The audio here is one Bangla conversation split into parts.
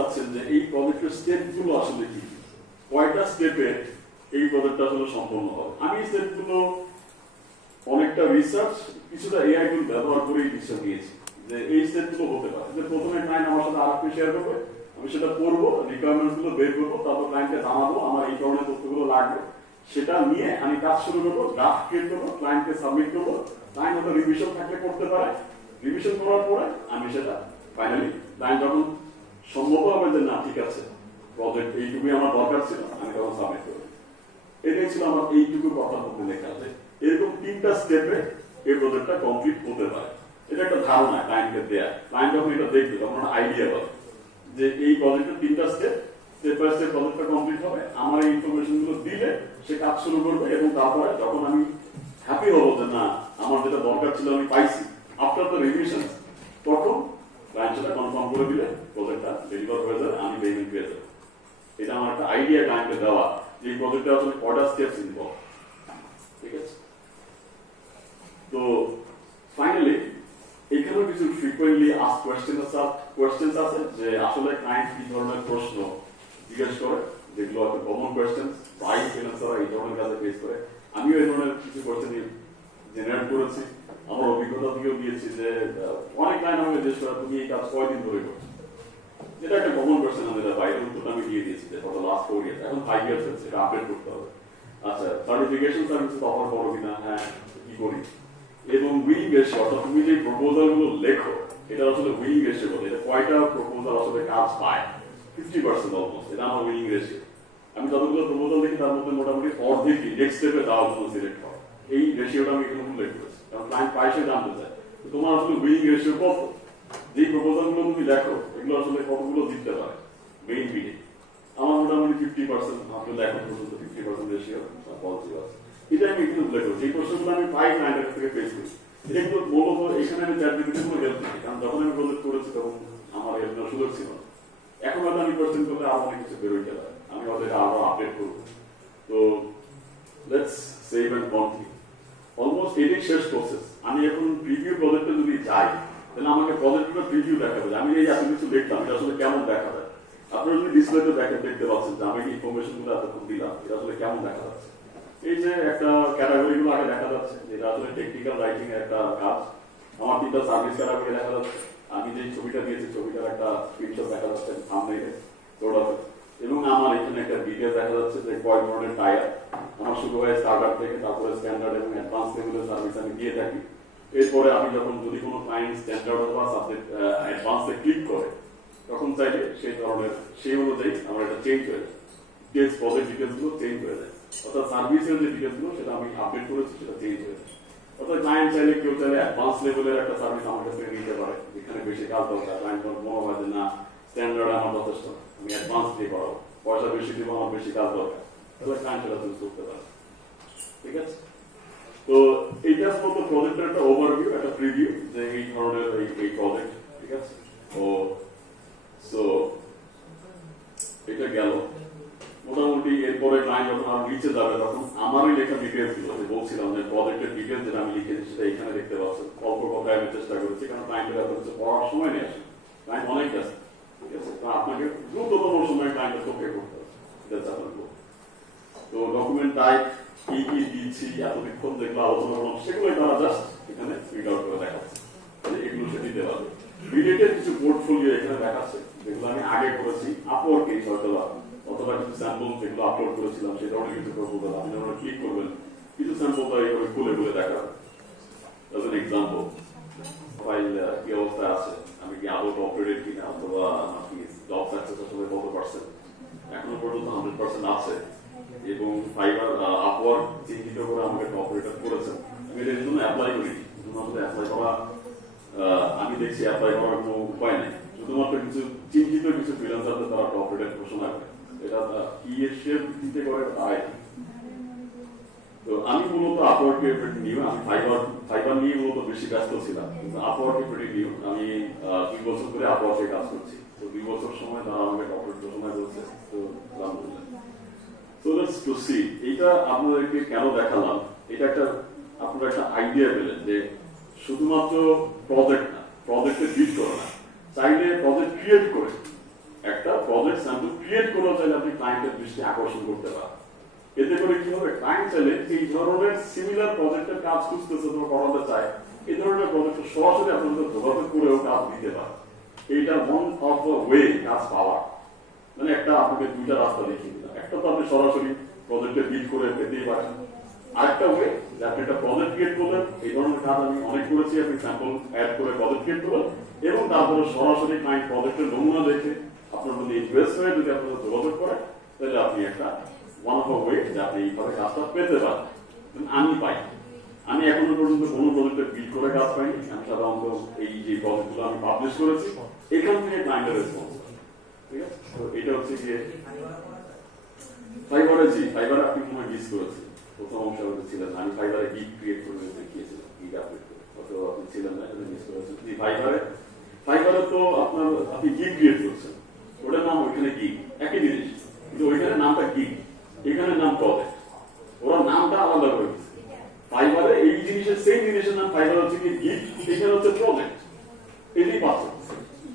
চাচ্ছেন যে এই প্রজেক্টের স্টেপগুলো আসলে কি, কয়টা স্টেপে এই প্রজেক্টটা আসলে সম্পন্ন হবে। আমি এই স্টেপগুলো অনেকটা রিসার্চ, কিছুটা এআই টুল ব্যবহার করেই ডিসিশন নিয়েছি যে এই স্টেপগুলো হতে পারে। যে প্রথমে ক্লায়েন্ট আমার সাথে আরেকটু শেয়ার করবে, আমি সেটা পড়বো, রিকোয়ারমেন্টস গুলো বের করবো, তারপর ক্লায়েন্টকে জানাবো আমার এই ধরনের তথ্যগুলো লাগবে, সেটা নিয়ে আমি কাজ শুরু করবো, ড্রাফট ক্রিয়েট করবো, ক্লায়েন্টকে সাবমিট করবো। ক্লায়েন্ট হয়তো রিভিশন থাকলে করতে পারে, রিভিশন করার পরে আমি সেটা ফাইনালি ক্লায়েন্ট যখন সম্মত হবে যে না ঠিক আছে প্রজেক্ট এইটুকুই আমার দরকার ছিল, আমি তখন সাবমিট করবো। এটাই ছিল আমার এইটুকু কথার মধ্যে লেখা যে এরকম 3টা স্টেপে এই প্রজেক্টটা কমপ্লিট হতে পারে। এটা একটা ধারণা ক্লায়েন্টকে দেয়া, ক্লায়েন্ট যখন এটা দেখবে তখন একটা আইডিয়া পাবে যে এই প্রজেক্টের 3টা স্টেপ বাই স্টেপ প্রজেক্টটা কমপ্লিট হবে। আমার এই ইনফরমেশন গুলো দিলে সে কাজ শুরু করবে, এবং তারপরে যখন আমি হ্যাপি হবো যে না আমার যেটা দরকার ছিল আমি পাইছি আফটার দ্য রিভিশন, তখন ক্লায়েন্ট সেটা কনফার্ম করে দিলে প্রজেক্টটা ডেলিভার হয়ে যাবে, আমি পেমেন্ট পেয়ে যাবো। এটা আমার একটা আইডিয়া ক্লায়েন্টকে দেওয়া যে এই প্রজেক্টটা আসলে কয়টা স্টেপস ইনভলভ। ঠিক আছে, তো ফাইনালি এখানেও কিছু ফ্রিকোয়েন্টলি আস্ক কোয়েশ্চেন্স আছে যে আসলে ক্লায়েন্ট কি ধরনের প্রশ্ন জিজ্ঞেস করে, যেগুলো একটা কমন কোয়েশ্চেন প্রায় ফ্রিল্যান্সাররা এই ধরনের কাজে ফেস করে। আমিও এই ধরনের কিছু কোয়েশ্চেন জেনারেট করেছি, আমার অভিজ্ঞতা থেকেও দিয়েছি যে অনেক ক্লায়েন্ট আমাকে জিজ্ঞেস করে তুমি এই কাজ কয়দিন ধরে করছো। যেটা একটা কমন কোয়েশ্চেন, যেটা বাইরের উত্তরটা আমি দিয়ে দিয়েছি যে ফর দ্য লাস্ট 4 ইয়ার্স, এখন 5 ইয়ার্স হচ্ছে, এটা আপডেট করতে হবে। আচ্ছা, সার্টিফিকেশন সার্ভিস অফার করো কিনা, হ্যাঁ কি করি, এবং উইলিং রেশিও, অর্থাৎ তুমি যে প্রপোজাল গুলো লেখো এটা আসলে উইলিং রেশিও বলে, এটা কয়টা প্রপোজাল আসলে কাজ পায়, 50% অলমোস্ট, এটা আমার উইলিং রেশিও। আমি যতগুলো প্রপোজাল দেখি তার মধ্যে মোটামুটি অর্ধেকই নেক্সট স্টেপে যাওয়ার জন্য সিলেক্ট হয়। এই রেশিওটা আমি এখানে উল্লেখ করেছি, কারণ ক্লায়েন্ট পাইসে জানতে চায় তোমার আসলে উইলিং রেশিও কত, যে প্রপোজাল গুলো তুমি দেখো এগুলো আসলে কতগুলো দিতে পারে মেইন বিডে। আমার মোটামুটি 50% আসলে এখন পর্যন্ত 50% রেশিও পজিটিভ আছে। এটা আমি এখানে উল্লেখ করছি, এই প্রশ্নগুলো আমি পাই ক্লায়েন্টের কাছ থেকে ফেস করি। এটা কিন্তু মূলত এখানে আমি চ্যাটজিপিটির কোনো হেল্প নেই, কারণ যখন আমি প্রজেক্ট করেছি তখন আমার হেল্প নেওয়ার সুযোগ ছিল না। এখন হয়তো আমি কোয়েশ্চেন করলে আরো অনেক কিছু বেরোইতে পারে, আমি হয়তো এটা আরো আপডেট করবো। তো let's save and continue. Almost এটাই শেষ প্রসেস। আমি এখন প্রিভিউ প্রজেক্টে যদি যাই তাহলে আমাকে প্রজেক্টের প্রিভিউ দেখাবে, আমি এই এত কিছু দেখলাম এটা আসলে কেমন দেখা যায়। আপনারা যদি ডিসপ্লেতে দেখতে পাচ্ছেন যে আমি ইনফরমেশন গুলো এতক্ষণ দিলাম এটা আসলে কেমন দেখা যাচ্ছে। এই যে একটা ক্যাটাগরি গুলো আগে দেখা যাচ্ছে, যেটা আসলে টেকনিক্যাল রাইটিং এর একটা কাজ। আমার 3টা সার্ভিস ক্যাটাগরি দেখা যাচ্ছে, আমি যে ছবিটা দিয়েছি ছবিটার একটা স্ক্রিনশট দেখা যাচ্ছে থাম্বনেইলে ওটাতে, এবং আমার এখানে একটা ডিটেইলস দেখা যাচ্ছে যে কয় ধরনের টায়ার আমার শুরু হয় স্টার্টআপ থেকে, তারপরে স্ট্যান্ডার্ড এবং অ্যাডভান্স লেভেলের সার্ভিস আমি দিয়ে থাকি। এরপরে আমি যখন যদি কোনো ক্লায়েন্ট স্ট্যান্ডার্ড অথবা সাবজেক্ট অ্যাডভান্সে ক্লিক করে তখন চাইলে সেই ধরনের সেই অনুযায়ী আমার এটা চেঞ্জ হয়ে যায়, ডিটেলস প্রজেক্ট ডিটেলস গুলো চেঞ্জ হয়ে যায়, অর্থাৎ সার্ভিসের যে ডিটেলস গুলো সেটা আমি আপডেট করেছি সেটা চেঞ্জ হয়ে যায়। অর্থাৎ ক্লায়েন্ট চাইলে কেউ চাইলে অ্যাডভান্স লেভেলের একটা সার্ভিস আমার কাছ থেকে নিতে পারে, যেখানে বেশি কাজ দরকার, ক্লায়েন্ট মনে হয় যে না স্ট্যান্ডার্ড আমার যথেষ্ট, আমি অ্যাডভান্স দিয়ে করাবো, পয়সা বেশি দিব, আমার বেশি কাজ দরকার, তাহলে ক্লায়েন্ট সেটা চুজ করতে পারে। ঠিক আছে, তো এইটা মূলত প্রজেক্টের একটা ওভারভিউ, একটা প্রিভিউ যে এই ধরনের এই প্রজেক্ট। ঠিক আছে, ও সো এটা গেল মোটামুটি। এরপরে ক্লায়েন্ট যখন আমার নিচে যাবে তখন আমারই লেখা ডিটেলস গুলো, যে বলছিলাম যে প্রজেক্টের ডিটেলস যেটা আমি লিখেছি সেটা এখানে দেখতে পাচ্ছেন। অল্প কথায় আমি চেষ্টা করেছি, কারণ ক্লায়েন্টের এত কিছু পড়ার সময় নেই, আসে ক্লায়েন্ট অনেক আছে। ঠিক আছে, তো আপনাকে দ্রুততম সময় ক্লায়েন্টের চোখে করতে হবে, এটা আপনার গোল। তো ডকুমেন্ট টাইপ কি কি দিচ্ছি এতক্ষণ যেগুলো আলোচনা করলাম সেগুলোই তারা জাস্ট এখানে প্রিন্ট আউট করে দেখাচ্ছে, এগুলো সে দিতে পারবে। রিলেটেড কিছু পোর্টফোলিও এখানে দেখাচ্ছে যেগুলো আমি আগে করেছি আপওয়ার্কে, অথবা কিছু স্যাম্পল যেগুলো আপলোড করেছিলাম সেই ধরনের কিছু প্রপোজাল আপনি যখন ক্লিক করবেন কিছু স্যাম্পল এইভাবে খুলে খুলে দেখাবে। অ্যাজ এন এক্সাম্পল, ফাইল কি অবস্থায় আছে, আমি কি আদৌ অপারেটেড কিনা, অথবা আমার কি জব সাকসেস আসলে কত পার্সেন্ট, এখনো পর্যন্ত 100% আছে, এবং ফাইবার আপওয়ার্ক চিহ্নিত করে আমাকে অপারেটর করেছেন। আমি এর জন্য অ্যাপ্লাই করি, শুধুমাত্র অ্যাপ্লাই করা আমি দেখছি অ্যাপ্লাই করার কোনো উপায় নেই, শুধুমাত্র কিছু চিহ্নিত কিছু ফ্রিল্যান্সারদের তারা অপারেটর ঘোষণা করে, এটা কি এর শেয়ার দিতে করে তাই। তো আমি মূলত আপওয়ার্কে প্রেটি নিউ, আমি ফাইবার নিয়ে মূলত বেশি ব্যস্ত ছিলাম, কিন্তু আপওয়ার্কে প্রেটি নিউ। আমি 2 বছর ধরে আপওয়ার্কে কাজ করছি, তো 2 বছর সময় তারা আমাকে অপারেটর ঘোষণা করেছে। তো আলহামদুলিল্লাহ। So let's proceed. এইটা আপনাদেরকে কেন দেখালাম, এটা একটা আপনারা একটা আইডিয়া পেলেন যে শুধুমাত্র প্রজেক্ট না, প্রজেক্টে বিল্ড করা না, চাইলে প্রজেক্ট ক্রিয়েট করে একটা করেও চাইলে আপনি ক্লায়েন্টের দৃষ্টি আকর্ষণ করতে পারেন। এতে করে কি হবে, ক্লায়েন্ট চাইলে এই ধরনের সিমিলার প্রজেক্টের কাজ খুঁজতেছে তো করাতে চায়, এই ধরনের প্রজেক্ট সরাসরি আপনাদের যোগাযোগ করেও কাজ দিতে পারে। এইটা ওয়ান অফ দ্য ওয়ে কাজ পাওয়া, মানে একটা আপনাকে দুইটা রাস্তা দেখিয়ে দিলাম। একটা তো আপনি সরাসরি প্রজেক্টে বিড করে পেতেই পারেন, আরেকটা ওয়ে যে আপনি একটা প্রজেক্ট ক্রিয়েট করলেন, এই ধরনের কাজ আমি অনেক করেছি, আপনি স্যাম্পল অ্যাড করে প্রজেক্ট ক্রিয়েট করলেন এবং তারপরে সরাসরি ক্লায়েন্ট প্রজেক্টের নমুনা দেখে আপনার মধ্যে ইনভেস্ট হয়ে যদি আপনাদের যোগাযোগ করে, তাহলে আপনি একটা ওয়ান অফ দ্য ওয়ে যে আপনি এইভাবে কাজটা পেতে পারেন। আমি পাই, আমি এখনো পর্যন্ত কোনো প্রজেক্টে বিড করে কাজ পাইনি। আমি সাধারণত এই যে প্রজেক্টগুলো আমি পাবলিশ করেছি এখান থেকে ক্লায়েন্টের রেসপন্স, ঠিক আছে। তো এটা হচ্ছে গিয়ে ফাইবারে, জি ফাইবারে আপনি মনে হয় মিস করেছেন প্রথম অংশ ছিলেন, আমি ফাইবারে গিগ ক্রিয়েট করে দেখিয়েছিলাম, গিগ আপডেট করে, হয়তো আপনি ছিলেন না, এটা মিস করেছেন। জি ফাইবারে তো আপনার আপনি গিগ ক্রিয়েট করছেন, ওটার নাম ওইখানে গিগ, একই জিনিস, কিন্তু ওইখানে নামটা গিগ, এখানে নাম প্রজেক্ট, ওরা নামটা আলাদা করে দিচ্ছে। ফাইবারে এই জিনিসের সেম জিনিসের নাম ফাইবার হচ্ছে কি গিগ, এখানে হচ্ছে প্রজেক্ট, এটাই পাচ্ছেন।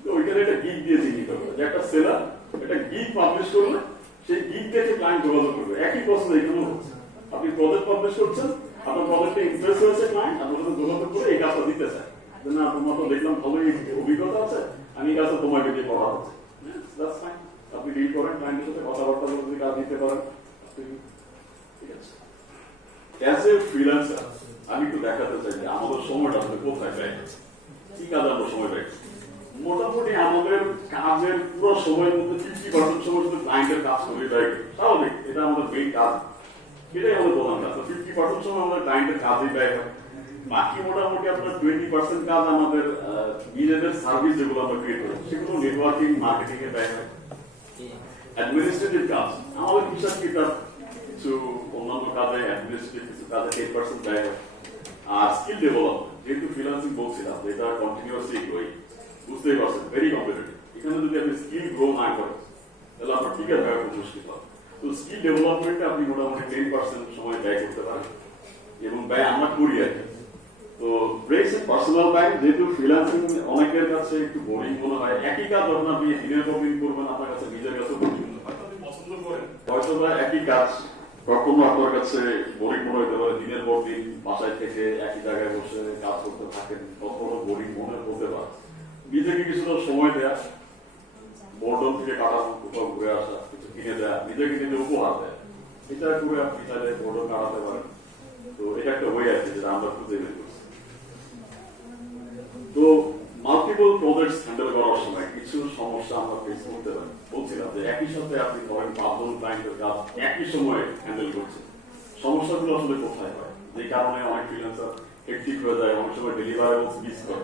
তো ওইখানে একটা গিগ দিয়ে চিহ্নিত করবে যে একটা সেলার একটা গিগ পাবলিশ করলে সেই গিগ দেখে ক্লায়েন্ট যোগাযোগ করবে। একই প্রশ্ন এখানেও হচ্ছে, আপনি প্রজেক্ট পাবলিশ করছেন, আপনার প্রজেক্টে ইন্টারেস্ট হয়েছে ক্লায়েন্ট, আপনার সাথে যোগাযোগ করে এই কাজটা দিতে চায়, না তোমার তো দেখলাম ভালোই অভিজ্ঞতা আছে, আমি এই কাজটা তোমাকে দিয়ে করা হচ্ছে, আপনি ডিল করেন ক্লায়েন্টের সাথে, কথাবার্তা বলে যদি কাজ দিতে পারেন, ঠিক আছে। অ্যাজ এ ফ্রিল্যান্সার আমি একটু দেখাতে চাই যে আমাদের সময়টা আসলে কোথায় ব্যয়, কি কাজ আমরা সময় ব্যয়। মোটামুটি আমাদের কাজের পুরো সময়ের মধ্যে 50% সময় শুধু ক্লায়েন্টের কাজ করে ব্যয় করি, স্বাভাবিক, এটা আমাদের মেইন কাজ, এটাই আমাদের প্রধান কাজ। 50% সময় আমাদের ক্লায়েন্টের কাজেই ব্যয় হয়, বাকি মোটামুটি আপনার 20% কাজ আমাদের নিজেদের সার্ভিস যেগুলো আমরা ক্রিয়েট করি সেগুলো নেটওয়ার্কিং মার্কেটিং এ ব্যয় হয়। অ্যাডমিনিস্ট্রেটিভ কাজ আমাদের হিসাব কিতাব কিছু অন্যান্য কাজে, অ্যাডমিনিস্ট্রেটিভ কিছু কাজে 10% ব্যয় হয়। আর স্কিল ডেভেলপমেন্ট, যেহেতু ফ্রিল্যান্সিং বলছিলাম এটা কন্টিনিউয়াসলি গ্রোয়িং, বুঝতেই পারছেন ভেরি কম্পিটিটিভ, এখানে যদি আপনি স্কিল গ্রো না করেন তাহলে আপনার টিকে থাকা খুব মুশকিল হবে। তো স্কিল ডেভেলপমেন্টে আপনি মোটামুটি 10% সময় ব্যয় করতে পারেন, এবং ব্যয় আমরা করি আর কি। তো ব্রেকস পার্সোনাল ব্যাংক, যেহেতু ফ্রিল্যান্সিং অনেকের কাছে একটু বোরিং মনে হয়, একই কাজ যখন আপনি দিনের পর দিন করবেন আপনার কাছে নিজের কাছে পছন্দ করেন, হয়তো বা একই কাজ কখনো আপনার কাছে বোরিং মনে হতে পারে, দিনের পর দিন বাসায় থেকে একই জায়গায় বসে কাজ করতে থাকেন, কখনো বোরিং মনে হতে পারে। নিজেকে কিছুটা সময় দেয়া, বোর্ডন থেকে কাটানো, কোথাও ঘুরে আসা, কিছু কিনে দেয়া, নিজেকে নিজে উপহার দেয়, এটা করে আপনি চাইলে বোর্ডন কাটাতে পারেন। তো এটা একটা ওয়ে আছে যেটা আমরা খুঁজে বের করছি। তো মাল্টিপল প্রজেক্টস হ্যান্ডেল করার সময় কিছু সমস্যা আমরা ফেস করতে পারি। বলছিলাম যে একই সাথে আপনি ধরেন 5 জন ক্লায়েন্টের কাজ একই সময়ে হ্যান্ডেল করছেন, সমস্যাগুলো আসলে কোথায় হয়, যে কারণে অনেক ফ্রিল্যান্সার হেক্টিক হয়ে যায়, অনেক সময় ডেলিভারেবলস মিস করে,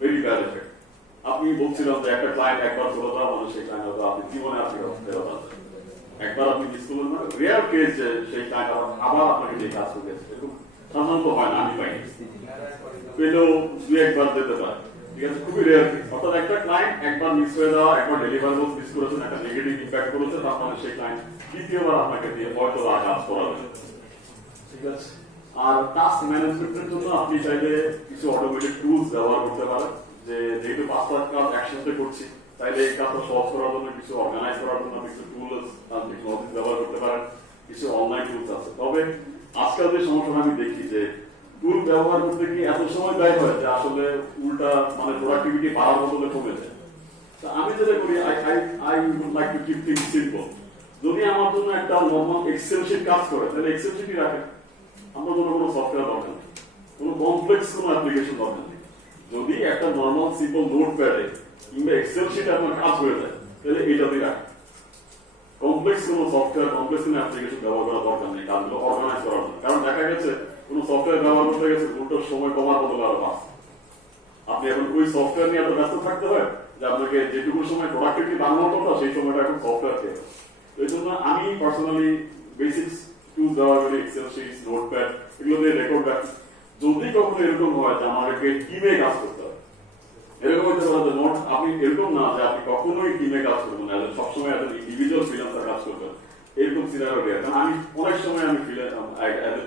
ভেরি ব্যাড এফেক্ট। আপনি বলছিলাম যে একটা ক্লায়েন্ট একবার চলে যাওয়া মানে সেই ক্লায়েন্ট হয়তো আপনি জীবনে আপনি ফেরত আসবেন, একবার আপনি মিস করলেন মানে রেয়ার কেস যে সেই ক্লায়েন্ট আবার আপনাকে দিয়ে কাজ করে গেছে, এরকম সাধারণত হয় না, আমি পাইনি, পেলেও 2-1 বার যেতে পারে, ঠিক আছে, খুবই রেয়ার কেস। অর্থাৎ একটা ক্লায়েন্ট একবার মিস হয়ে যাওয়া, একবার ডেলিভারেবলস মিস করেছেন, একটা নেগেটিভ ইম্প্যাক্ট করেছে, তার মানে সেই ক্লায়েন্ট দ্বিতীয়বার আপনাকে দিয়ে হয়তো কাজ করাবে, ঠিক আছে। আর টাস্ক ম্যানেজমেন্টের জন্য আপনি চাইলে কিছু অটোমেটেড টুলস ব্যবহার করতে পারেন, যে যেহেতু 5টা কাজ একসাথে করছি, তাইলে এই কাজটা সহজ করার জন্য, কিছু অর্গানাইজ করার জন্য আপনি কিছু টুলস আর টেকনোলজি ব্যবহার করতে পারেন, কিছু অনলাইন টুলস আছে। তবে আজকাল যে সমস্যাটা আমি দেখি যে টুল ব্যবহার করতে গিয়ে এত সময় ব্যয় হয় যে আসলে উল্টা মানে প্রোডাক্টিভিটি বাড়ার বদলে কমে যায়। আমি যেটা করি, I would like to keep things simple. যদি আমার জন্য একটা নরমাল এক্সেল শিট কাজ করে তাহলে এক্সেল শিটই রাখেন, আমার জন্য কোনো সফটওয়্যার দরকার নেই, কোনো কমপ্লেক্স কোনো অ্যাপ্লিকেশন দরকার নেই। যদি একটা নর্মাল সিম্পল নোটপ্যাডে কিংবা এক্সেল শিট আপনার কাজ হয়ে যায় তাহলে এটাতেই রাখেন, কমপ্লেক্স কোনো সফটওয়্যার, কমপ্লেক্স কোনো অ্যাপ্লিকেশন ব্যবহার করার দরকার নেই কাজগুলো অর্গানাইজ করার জন্য। কারণ দেখা গেছে কোনো সফটওয়্যার ব্যবহার করতে গেছে উল্টো সময় কমার বদলে আরো বাড়ছে। আপনি এখন ওই সফটওয়্যার নিয়ে এত ব্যস্ত থাকতে হয় যে আপনাকে যেটুকু সময় প্রোডাক্টিভিটি বাড়ানোর কথা সেই সময়টা এখন সফটওয়্যার খেয়ে। এই জন্য আমি পার্সোনালি বেসিক্স টুলস ব্যবহার করি, এক্সেল শিট, নোটপ্যাড, এগুলো দিয়ে রেকর্ড রাখি। যদি কখনো এরকম হয় যে আমাদেরকে টিমে কাজ করতে হবে, এরকম হতে পারে যে নোট আপনি এরকম না যে আপনি কখনোই টিমে কাজ করবেন না, সবসময় একটা ইন্ডিভিজুয়াল ফ্রিল্যান্সার কাজ করবেন, এরকম সিনারিও রেয়ার। কারণ আমি অনেক সময় আমি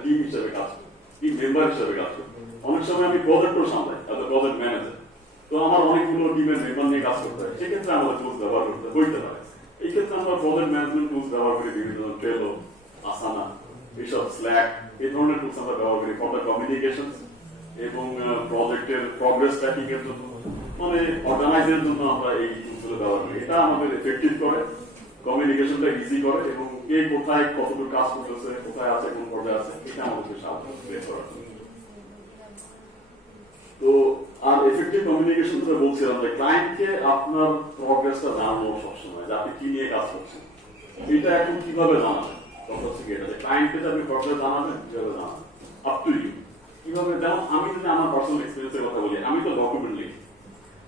টিম হিসেবে কাজ করি, টিম মেম্বার হিসেবে কাজ করি, অনেক সময় আমি প্রজেক্টও সামলাই অ্যাজ এ প্রজেক্ট ম্যানেজার। তো আমার অনেকগুলো টিমের মেম্বার নিয়ে কাজ করতে হয়, সেক্ষেত্রে আমাদের টুলস ব্যবহার করতে হইতে পারে। এই ক্ষেত্রে আমরা প্রজেক্ট ম্যানেজমেন্ট টুলস ব্যবহার করি, বিভিন্ন ট্রেলো, আসানা, এইসব স্ল্যাক, এই ধরনের টুলস আমরা ব্যবহার করি ফর দ্য কমিউনিকেশন এবং প্রজেক্টের প্রগ্রেস ট্র্যাকিং এর জন্য, মানে অর্গানাইজের জন্য আমরা এই টুলসগুলো ব্যবহার করি। এটা আমাদের এফেক্টিভ করে, কমিউনিকেশনটা ইজি করে এবং কে কোথায় কতটুকু কাজ করতেছে, কোথায় আছে, কোন পর্যায়ে আছে, এটা আমাদেরকে সাহায্য বের করার জন্য। তো আর এফেক্টিভ কমিউনিকেশন যেটা বলছিলাম যে ক্লায়েন্টকে আপনার প্রগ্রেসটা জানানো সবসময়, যে আপনি কি নিয়ে কাজ করছেন, এটা এখন কিভাবে জানাবেন, কথা হচ্ছে এটা যে ক্লায়েন্টকে যে আপনি প্রগ্রেস জানাবেন, কিভাবে জানাবেন, আপ টু ইউ। কিভাবে, যেমন আমি যদি আমার পার্সোনাল এক্সপিরিয়েন্সের কথা বলি, আমি তো ডকুমেন্ট লিখি।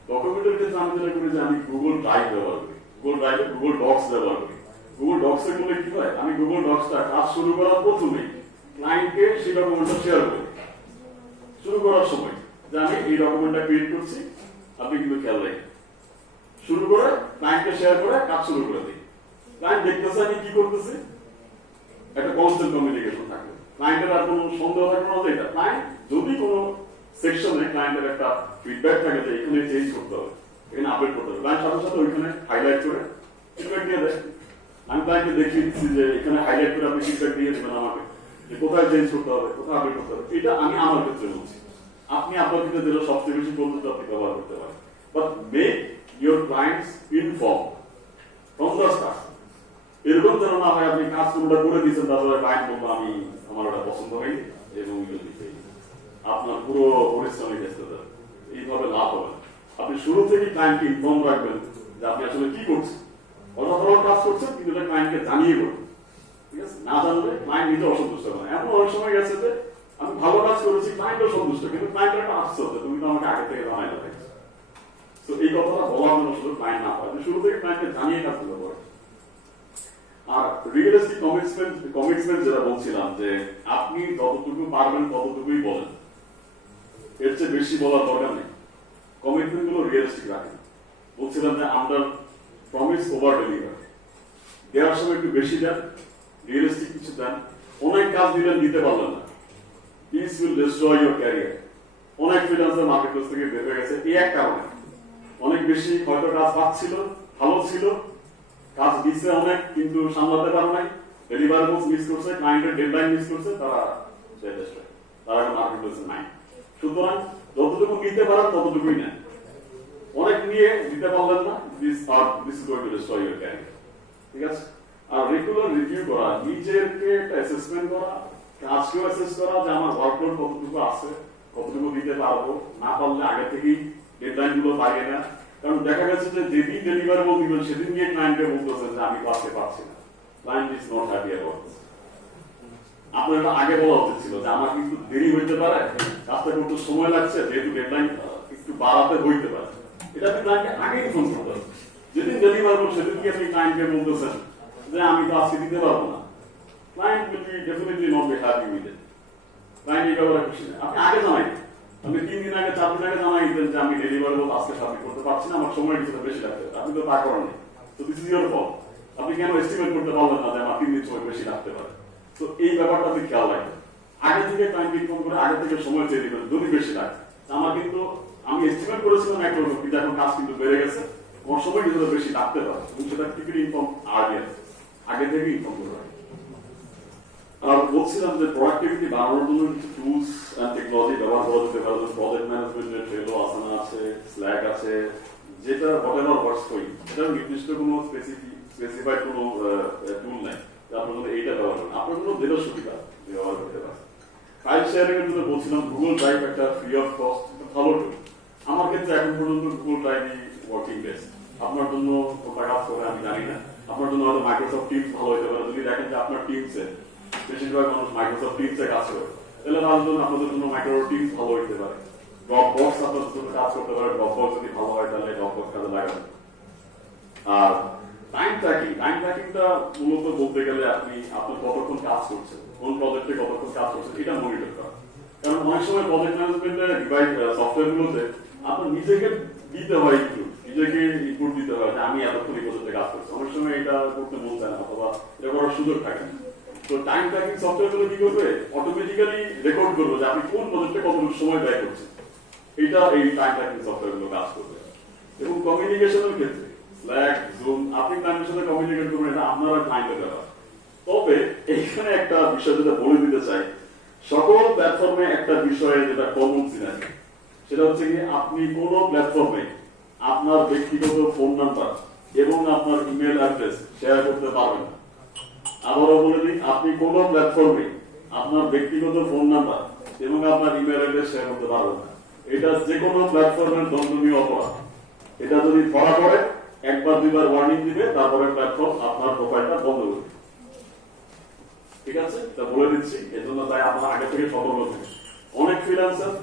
ডকুমেন্টের ক্ষেত্রে আমি যেটা করি যে আমি গুগল ড্রাইভ ব্যবহার করি, গুগল ড্রাইভে গুগল ডক্স ব্যবহার করি। গুগল ডক্স এর করলে কি হয়, আমি গুগল ডক্সটা কাজ শুরু করার প্রথমেই ক্লায়েন্টকে সেই ডকুমেন্টটা শেয়ার করি শুরু করার সময়, যে আমি এই ডকুমেন্টটা ক্রিয়েট করছি, আপনি কিন্তু খেয়াল রাখেন। শুরু করে ক্লায়েন্টকে শেয়ার করে কাজ শুরু করে দিই। ক্লায়েন্ট দেখতেছে আমি কি করতেছি, একটা কনস্ট্যান্ট কমিউনিকেশন থাকবে। ক্লায়েন্টের আর কোনো সন্দেহ থাকবে না যে এটা ক্লায়েন্ট যদি কোনো সেকশনে ক্লায়েন্টের একটা ফিডব্যাক থাকে যে এখানে চেঞ্জ করতে হবে, এখানে আপডেট করতে হবে, ক্লায়েন্ট সাথে সাথে ওইখানে হাইলাইট করে ফিডব্যাক দিয়ে দেয়। আমি ক্লায়েন্টকে দেখিয়ে দিচ্ছি যে এখানে হাইলাইট করে আপনি ফিডব্যাক দিয়ে দেবেন আমাকে, যে কোথায় চেঞ্জ করতে হবে, কোথায় আপডেট করতে হবে। এটা আমি আমার ক্ষেত্রে বলছি। আপনি আপনার ক্ষেত্রে যেটা সবচেয়ে বেশি পদ্ধতি আপনি ব্যবহার করতে পারেন, but make your clients inform from the start. এরকম যেন না হয় আপনি কাজ পুরোটা করে দিয়েছেন, তারপরে ক্লায়েন্ট বলবো আমি আমার ওটা পছন্দ হয়নি এবং আপনার পুরো পরিশ্রমী ব্যস্ত যাবে, এইভাবে লাভ হবে। আপনি শুরু থেকে ক্লায়েন্টকে ইনফর্ম রাখবেন যে আপনি আসলে কি করছেন, অসাধারণ কাজ করছেন, কিন্তু এটা ক্লায়েন্টকে জানিয়ে করবেন। ঠিক আছে, না জানলে ক্লায়েন্ট নিজে অসন্তুষ্ট হবে। এমন অনেক সময় গেছে যে আমি ভালো কাজ করেছি, ক্লায়েন্টও সন্তুষ্ট, কিন্তু ক্লায়েন্টের একটা আফসোস যে তুমি তো আমাকে আগে থেকে জানাই না। তো এই কথাটা বলার জন্য শুধু ক্লায়েন্ট না হয়, শুরু থেকে ক্লায়েন্টকে জানিয়ে কাজগুলো করে। আর রিয়েলিস্টিক কমিটমেন্ট যেটা বলছিলাম, যে আপনি যতটুকু পারবেন ততটুকুই বলেন, এর চেয়ে বেশি বলার দরকার নেই। কমিটমেন্ট গুলো রিয়েলিস্টিক রাখেন। বলছিলাম যে আন্ডার প্রমিস ওভার ডেলিভার, দেওয়ার সময় একটু বেশি দেন, রিয়েলিস্টিক কিছু দেন। অনেক কাজ দিলেন, দিতে পারলেন না, this will destroy your career. অনেক ফ্রিল্যান্সার মার্কেটপ্লেস থেকে বের হয়ে গেছে এই এক কারণে, অনেক বেশি হয়তো কাজ পাচ্ছিল, ভালো ছিল, কাজ দিচ্ছে অনেক, কিন্তু সামলাতে পারে নাই, ডেলিভারেবলস মিস করছে, ক্লায়েন্টের ডেডলাইন মিস করছে, তারা মার্কেটপ্লেসে নাই। সুতরাং যতটুকু নিতে পারেন ততটুকুই নেন, অনেক নিয়ে দিতে পারলেন না, this is going to destroy your career. ঠিক আছে। আর রেগুলার রিভিউ করা, নিজেকে একটা অ্যাসেসমেন্ট করা, কাজকেও অ্যাসেস করা যে আমার ওয়ার্কলোড কতটুকু আছে, কতটুকু দিতে পারবো, না পারলে আগে থেকেই ডেডলাইন গুলো পাইয়ে না। কারণ দেখা গেছে যে যেদিন ডেলিভারেবল দিবেন সেদিন গিয়ে ক্লায়েন্টকে বলতেছেন যে আমি পারতে পারছি না, client is not happy about this. আপনার এটা আগে বলা উচিত ছিল যে আমার কিন্তু দেরি হইতে পারে, কাজটা করতে সময় লাগছে, যেহেতু ডেডলাইন একটু বাড়াতে হইতে পারে, এটা আপনি ক্লায়েন্টকে আগে ইনফর্ম করতে হবে। যেদিন ডেলিভারেবল সেদিন কি আপনি ক্লায়েন্টকে বলতেছেন যে আমি তো আজকে দিতে পারবো না, client will be definitely not be happy with it. Client এই ব্যাপারে খুশি না। আপনি আগে জানাই, আপনি 3 দিন আগে 4 দিন আগে জানাই দিতেন যে আমি ডেলিভারেবল আজকে সাবমিট করতে পারছি না, আমার সময় কিছুটা বেশি লাগবে। আপনি তো তা করেন, তো দিস ইজ ইওর ফল্ট। আপনি কেন এস্টিমেট করতে পারলেন না যে আমার 3 দিন সময় বেশি লাগতে পারে? তো এই ব্যাপারটা আপনি খেয়াল রাখবেন, আগে থেকে ক্লায়েন্ট ইনফর্ম করে আগে থেকে সময় চেয়ে দিবেন যদি বেশি লাগে। আমার কিন্তু আমি এস্টিমেট করেছিলাম একরকম, কিন্তু এখন কাজ কিন্তু বেড়ে গেছে, আমার সময় কিছুটা বেশি লাগতে পারে, এবং সেটা টিপিক্যালি ইনফর্ম আগে থেকে ইনফর্ম করে। আর বলছিলাম যে প্রোডাক্টিভিটি বাড়ানোর জন্য কিছু টুলস এন্ড টেকনোলজি ব্যবহার করা যেতে পারে। প্রজেক্ট ম্যানেজমেন্টের ট্রেলো, আসানা আছে, স্ল্যাক আছে, যেটা হোয়াটএভার ওয়ার্কস ফর ইউ। এটা নির্দিষ্ট কোনো স্পেসিফাইড কোনো টুল নাই যে আপনার জন্য এইটা ব্যবহার করেন, আপনার জন্য যেটা সুবিধা ব্যবহার করতে পারেন। ফাইল শেয়ারিং এর জন্য বলছিলাম গুগল ড্রাইভ একটা ফ্রি অফ কস্ট ভালো টুল। আমার ক্ষেত্রে এখন পর্যন্ত গুগল ড্রাইভই ওয়ার্কিং বেস্ট। আপনার জন্য কোনটা কাজ করে আমি জানি না, আপনার জন্য হয়তো মাইক্রোসফট টিমস ভালো হতে পারে। যদি দেখেন যে আপনার টিমসে বেশিরভাগ মানুষ মাইক্রোসফট টিমসে কাজ করে, তাহলে তার জন্য আপনাদের জন্য মাইক্রোসফট টিমস ভালো হতে পারে। ড্রপবক্স আপনাদের জন্য কাজ করতে পারে, ড্রপবক্স যদি ভালো হয় তাহলে ড্রপবক্স কাজে লাগাবেন। আর টাইম ট্র্যাকিংটা মূলত বলতে গেলে আপনি কতক্ষণ কাজ করছেন, কোন প্রজেক্টে কতক্ষণ কাজ করছেন, এটা মনিটর করা। কারণ অনেক সময় প্রজেক্ট ম্যানেজমেন্টের ডিভাইস সফটওয়্যার গুলোতে আপনার নিজেকে দিতে হয়, একটু নিজেকে ইনপুট দিতে হয় যে আমি এতক্ষণ এই প্রজেক্টে কাজ করছি। অনেক সময় এটা করতে মন চায় না, অথবা এটা করার সুযোগ থাকে না। তো টাইম ট্র্যাকিং সফটওয়্যার গুলো কি করবে, অটোমেটিক্যালি রেকর্ড করবে যে আপনি কোন প্রজেক্টে কতটুকু সময় ব্যয় করছেন। এটা এই টাইম ট্র্যাকিং সফটওয়্যার গুলো কাজ করবে। এবং কমিউনিকেশনের ক্ষেত্রে স্ল্যাক, জুম, আপনি ক্লায়েন্টের সাথে কমিউনিকেট করবেন, এটা আপনারা ক্লায়েন্টের ব্যাপার। তবে এখানে একটা বিষয় যেটা বলে দিতে চাই, সকল প্ল্যাটফর্মে একটা বিষয়ে যেটা কমন সিনারি, সেটা হচ্ছে কি আপনি কোন প্ল্যাটফর্মে আপনার ব্যক্তিগত ফোন নাম্বার এবং আপনার ইমেল অ্যাড্রেস শেয়ার করতে পারবেন না। আবারও বলে দিই, আপনি কোন প্ল্যাটফর্মে আপনার ব্যক্তিগত ফোন নাম্বার এবং আপনার ইমেল অ্যাড্রেস শেয়ার করতে পারবেন না। এটা যে কোনো প্ল্যাটফর্মের দণ্ডনীয় অপরাধ। এটা যদি ধরা পড়ে একবার দুইবার ওয়ার্নিং দিবে, তারপরে প্ল্যাটফর্ম আপনার প্রোফাইলটা বন্ধ করবে। ঠিক আছে, এটা বলে দিচ্ছি, এজন্য তাই আপনার আগে থেকে সতর্ক থাকে। অনেক ফ্রিল্যান্সার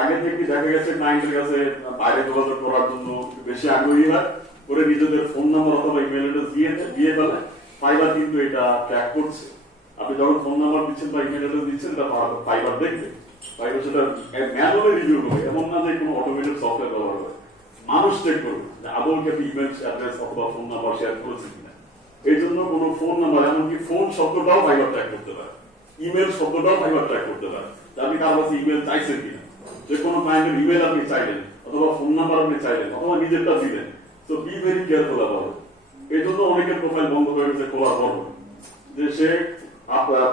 আগে থেকে দেখা গেছে ক্লায়েন্টের কাছে বাইরে যোগাযোগ করার জন্য বেশি আগ্রহী হয়, করে নিজেদের ফোন নাম্বার অথবা ইমেল অ্যাড্রেস দিয়ে ফেলে। ফাইবার কিন্তু এটা ট্র্যাক করছে। আপনি যখন ফোন নাম্বার দিচ্ছেন বা ইমেল অ্যাড্রেস দিচ্ছেন, এটা ফাইবার দেখবে। ফাইবার সেটা ম্যানুয়ালি রিভিউ করবে, এমন না যে কোনো অটোমেটেড সফটওয়্যার ব্যবহার করে। মানুষ চেক করবে যে আদৌ কি আপনি ইমেল অ্যাড্রেস অথবা ফোন নাম্বার শেয়ার করেছেন কিনা। এই জন্য কোনো ফোন নাম্বার, এমনকি ফোন শব্দটাও ফাইবার ট্র্যাক করতে পারে, ইমেল শব্দটাও ফাইবার ট্র্যাক করতে পারে। আপনি কার কাছে ইমেল চাইছেন কিনা, যে কোনো ক্লায়েন্টের ইমেল আপনি চাইলেন অথবা ফোন নাম্বার আপনি চাইলেন অথবা নিজেরটা দিলেন, তো be very careful about it. এই জন্য অনেকের প্রোফাইল বন্ধ হয়ে গেছে খোলার পর, যে সে আপনার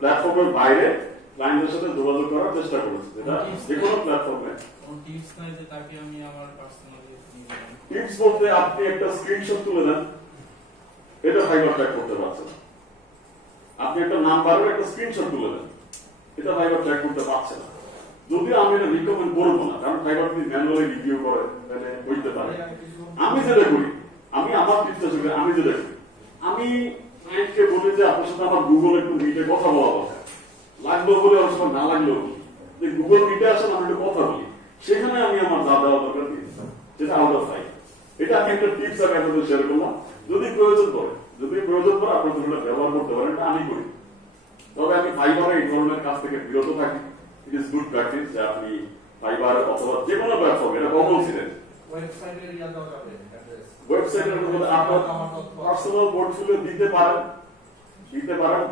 প্ল্যাটফর্মের বাইরে ক্লায়েন্টের সাথে যোগাযোগ করার চেষ্টা করেছে, যেটা যে কোনো প্ল্যাটফর্মে। টিপস বলতে আপনি একটা স্ক্রিনশট তুলে দেন, এটা ফাইবার ট্র্যাক করতে পারছেন। আপনি একটা নাম্বারের একটা স্ক্রিনশট তুলে দেন, এটা ফাইবার ট্র্যাক করতে পারছে না। যদিও আমি এটা রিকমেন্ড করবো না, কারণ ফাইবার যদি ম্যানুয়ালি রিভিউ করে তাহলে হইতে পারে। আমি যেটা করি, আমি আমার টিপসটা শুনে আমি যেটা করি, আমি ক্লায়েন্টকে বলি যে আপনার সাথে আমার গুগল একটু মিটে কথা বলা দরকার, লাগলো বলে অনেক সময় না লাগলেও যে গুগল মিটে আসেন আমি একটু কথা বলি, সেখানে আমি আমার যা দেওয়া দরকার দিই, যেটা আউট অফ সাইট। এটা আমি একটা টিপস আমি আপনাদের শেয়ার করলাম। যদি প্রয়োজন পড়ে আপনার জন্য ব্যবহার করতে পারেন, এটা আমি করি। তবে আমি ফাইবারে এই ধরনের কাজ থেকে বিরত থাকি। ইট ইজ গুড প্র্যাকটিস যে আপনি ফাইবার অথবা যে কোনো প্ল্যাটফর্ম, এটা কমন সিনেস, ওয়েবসাইটের মধ্যে আপনার পার্সোনাল পোর্টফোলিও দিতে পারেন,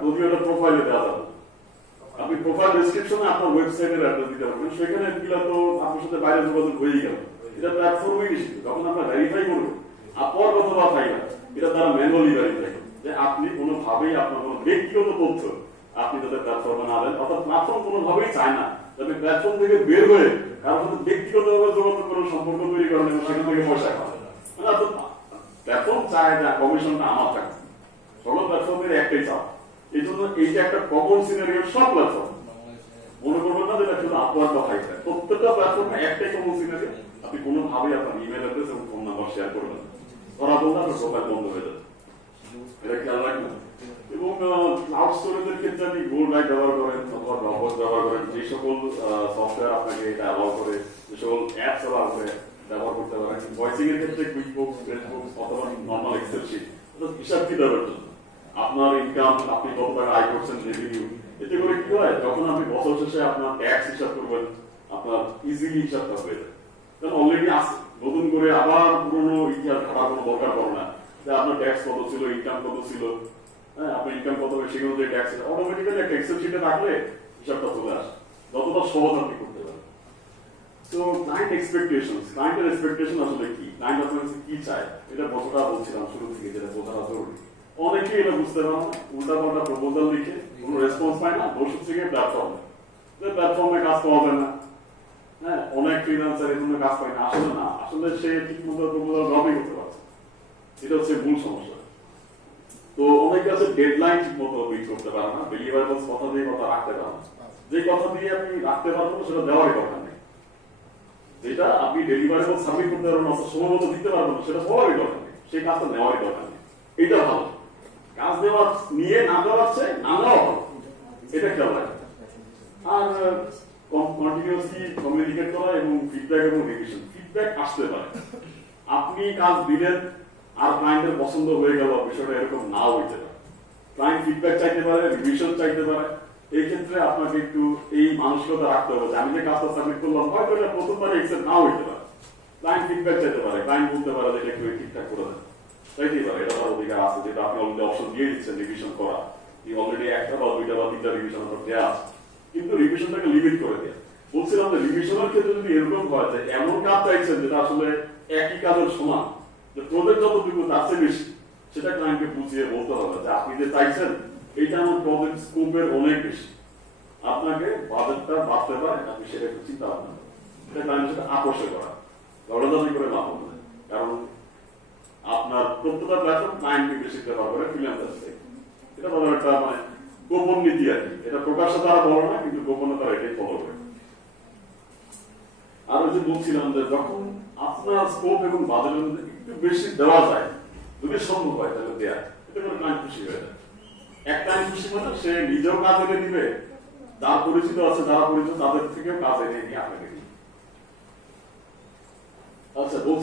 যদিও এটা প্রোফাইলে দেওয়া যাবে। আপনি প্রোফাইল ডেসক্রিপশনে আপনার ওয়েবসাইটের অ্যাড্রেস দিতে পারবেন, সেখানে দিলে তো আপনার সাথে বাইরে যোগাযোগ হয়েই গেল। এটা প্ল্যাটফর্মে নিষিদ্ধ। যখন আমরা ভেরিফাই করবো আপর অথবা ফাইবার, এটা তারা ম্যানুয়ালি ভেরিফাই যে আপনি কোনোভাবেই আপনার কোনো ব্যক্তিগত তথ্য আপনি যাতে প্ল্যাটফর্মে না দেন, অর্থাৎ প্ল্যাটফর্ম কোনোভাবেই চায় না যাতে প্ল্যাটফর্ম থেকে বের হয়ে কারোর সাথে ব্যক্তিগতভাবে যোগাযোগ করে সম্পর্ক তৈরি করেন এবং সেখান থেকে পয়সা পাবেন। প্ল্যাটফর্ম চায় না কমিশনটা আমার থাকে, সকল প্ল্যাটফর্মের একটাই চাপ। এই জন্য এইটা একটা কমন সিনারিও সব প্ল্যাটফর্ম। মনে করবেন না যেটা শুধু আপনার বা ফাইবার, প্রত্যেকটা প্ল্যাটফর্মে একটাই কমন সিনারিও। আপনি কোনোভাবেই আপনার ইমেল অ্যাড্রেস এবং ফোন নাম্বার শেয়ার করবেন, ধরা বললে আপনার প্রোফাইল বন্ধ হয়ে যাবে। এটা খেয়াল রাখবেন। এবং ক্লাউড স্টোরেজের ক্ষেত্রে আপনি গুগল ড্রাইভ ব্যবহার করেন অথবা ড্রপবক্স ব্যবহার করেন, যে সকল সফটওয়্যার আপনাকে এটা অ্যালাউ করে, যে সকল অ্যাপস অ্যালাউ করে ব্যবহার করতে পারেন। ভয়েসিং এর ক্ষেত্রে কুইকবুকস, ফেসবুক অথবা নর্মাল এক্সেল শিট, হিসাব কিতাবের জন্য আপনার ইনকাম, আপনি কত টাকা আয় করছেন, রেভিনিউ। এতে করে কি হয়, যখন আপনি বছর শেষে আপনার ট্যাক্স হিসাব করবেন, আপনার ইজিলি হিসাবটা হয়ে যায়। কারণ অলরেডি আছে, নতুন করে আবার পুরোনো ইতিহাস ঘাটার কোনো দরকার পড়ে না যে আপনার ট্যাক্স কত ছিল, ইনকাম কত ছিল, হ্যাঁ আপনার ইনকাম কত হবে সেগুলো যে ট্যাক্স, অটোমেটিক্যালি একটা এক্সেল শিটে রাখলে হিসাবটা চলে আসে, যতটা সহজ আপনি করতে পারেন। তো ক্লায়েন্ট ক্লায়েন্টের এক্সপেকটেশন আসলে কি, ক্লায়েন্ট আপনার কি চায়, এটা বোঝাটা বলছিলাম শুরু থেকে, যেটা বোঝাটা জরুরি। অনেকেই এটা বুঝতে পারে না, উল্টা পাল্টা প্রপোজাল লিখে কোনো রেসপন্স পায় না, দোষ হচ্ছে গিয়ে প্ল্যাটফর্মে কাজ পাওয়া যায় না। হ্যাঁ, অনেক ফ্রিল্যান্সার এই জন্য কাজ পায় না, আসলে সে ঠিক মতো প্রপোজাল ড্রপই করতে পারছে, এটা হচ্ছে মূল সমস্যা। তো অনেকে আছে ডেডলাইন ঠিক মতো মিট করতে পারে না, ডেলিভারেবলস কথা দিয়ে কথা রাখতে পারে না। যে কথা দিয়ে আপনি রাখতে পারবেন সেটা দেওয়ারই দরকার নেই, যেটা আপনি ডেলিভারেবল সাবমিট করতে পারবেন না, সময় মতো দিতে পারবেন না, সেটা বলারই দরকার নেই, সেই কাজটা নেওয়ারই দরকার নেই। এটা ভালো, কাজ নেওয়ার নিয়ে না দেওয়ার চেয়ে না নেওয়া ভালো, এটা খেয়াল রাখবেন। আর কন্টিনিউয়াসলি কমিউনিকেট করা এবং ফিডব্যাক এবং রিভিশন। ফিডব্যাক আসতে পারে, আপনি কাজ দিলেন আর ক্লায়েন্টের পছন্দ হয়ে গেল, বিষয়টা এরকম নাও হইতে পারে। ক্লায়েন্ট ফিডব্যাক চাইতে পারে, রিভিশন চাইতে পারে। এই ক্ষেত্রে আপনাকে একটু এই মানসিকতা রাখতে হবে যে আমি যে কাজটা সাবমিট করলাম হয়তো এটা প্রথমবারে এক্সেপ্ট নাও হইতে পারে। ক্লায়েন্ট ফিডব্যাক চাইতে পারে, ক্লায়েন্ট বলতে পারে যে একটু ঠিকঠাক করে দেন, চাইতেই পারে, এটা তার অধিকার আছে, যেটা আপনি অলরেডি অপশন দিয়ে দিচ্ছেন রিভিশন করা, অলরেডি একটা বা দুইটা বা তিনটা রিভিশন আপনার দেওয়া আছে, কিন্তু রিভিশনটাকে লিমিট করে দেয়। বলছিলাম যে রিভিশনের ক্ষেত্রে যদি এরকম হয় যে এমন কাজ চাইছেন যেটা আসলে একই কাজের সমান, যে প্রজেক্ট যতটুকু তার চেয়ে বেশি, সেটা ক্লায়েন্টকে বুঝিয়ে বলতে হবে যে আপনি যে চাইছেন এটা আমার প্রজেক্ট স্কোপের অনেক বেশি, আপনাকে বাজেটটা বাড়তে পারে, আপনি সেটা একটু চিন্তা ভাবনা করেন। এটা ক্লায়েন্টের সাথে আপোষে করা, দৌড়াদৌড়ি করে লাভ হবে না। কারণ আপনার প্রত্যেকটা প্ল্যাটফর্ম ক্লায়েন্টকে বেশি ব্যবহার করে ফ্রিল্যান্সার থেকে। এটা তাদের একটা মানে গোপন নীতি আর কি, এটা প্রকাশ্যে তারা বলে না, কিন্তু গোপনে তারা এটাই ফলো করে। আর ওই যে বলছিলাম যে যখন আপনার স্কোপ এবং বাজেটের মধ্যে একটু বেশি দেওয়া যায়, যদি সম্ভব হয় তাহলে দেয়া, এটা করে ক্লায়েন্ট খুশি হয়ে যায়। এক ক্লায়েন্ট খুশি মানে সে নিজেও কাজ এনে দিবে, যার পরিচিত আছে যারা পরিচিত তাদের থেকেও কাজ এনে নিয়ে আপনাকে। আচ্ছা বলছি